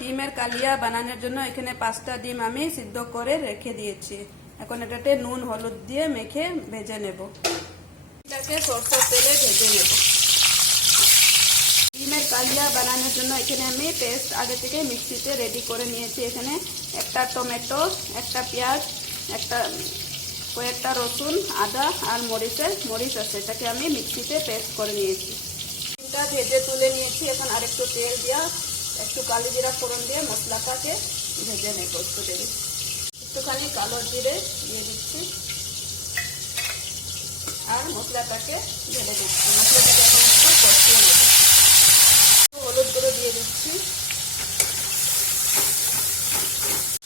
ডিমের কালিয়া বানানোর জন্য এখানে 5টা ডিম আমি সিদ্ধ করে রেখে দিয়েছি। এখন এটাতে নুন হলুদ দিয়ে মেখে ভেজে নেব। এটাকে সরষের তেলে ভেজে নেব। ডিমের কালিয়া বানানোর জন্য এখানে আমি পেস্ট আগে থেকে মিক্সিতে রেডি করে নিয়েছি। এখানে একটা টমেটো, একটা পেঁয়াজ, কয়েকটা রসুন, আদা আর মরিচ আছে, এটাকে আমি মিক্সিতে পেস্ট করে নিয়েছি। ডিমটা ভেজে তুলে নিয়েছি। এখন আরেকটু তেল দিয়া একটু কালো জিরা ফোড়ন দিয়ে মশলাটাকে ভেজে নেব। একটু দেরি একটুখানি কালো জিরে দিয়ে দিচ্ছি আর মশলাটাকে ঢেলে দিচ্ছি। মশলাটাকে এখন একটু কষিয়ে নেব। হলুদ গুঁড়ো দিয়ে দিচ্ছি,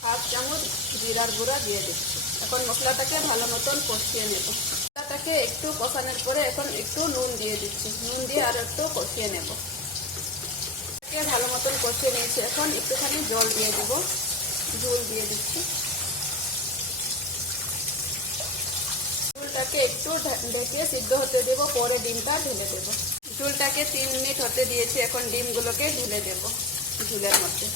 1/2 চামচ জিরার গুঁড়া দিয়ে দিচ্ছি। এখন মশলাটাকে ভালো মতন কষিয়ে নেব। মশলাটাকে একটু কষানোর পরে এখন একটু নুন দিয়ে দিচ্ছি। নুন দিয়ে আর একটু কষিয়ে নেব। ভালো মতন কষিয়ে নিয়েছি। এখন একটুখানি জল দিয়ে দেব। ঝোল দিয়ে দিচ্ছি। ঝোলটাকে একটু ঢেকে সিদ্ধ হতে দেব, পরে ডিমটা ঢেলে দেব। ঝোলটাকে 3 মিনিট হতে দিয়েছি। এখন ডিমগুলোকে ঢেলে দেব ঝোলের মধ্যে।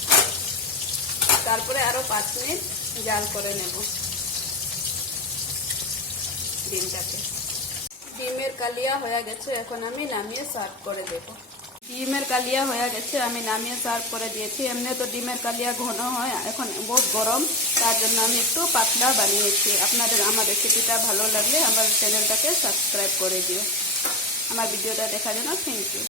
তারপরে আরো 5 মিনিট জাল করে নেব ডিমটাকে। ডিমের কালিয়া হয়ে গেছে, এখন আমি নামিয়ে সার্ভ করে দেব। ডিমের কালিয়া হয়ে গেছে, আমি নামিয়ে সার্ভ করে দিয়েছি। এমনি তো ডিমের কালিয়া ঘন হয়, এখন বহুত গরম, তার জন্য আমি একটু পাতলা বানিয়েছি। আপনাদের আমার রেসিপিটা ভালো লাগলে আমার চ্যানেলটাকে সাবস্ক্রাইব করে দিও। আমার ভিডিওটা দেখার জন্য থ্যাংক ইউ।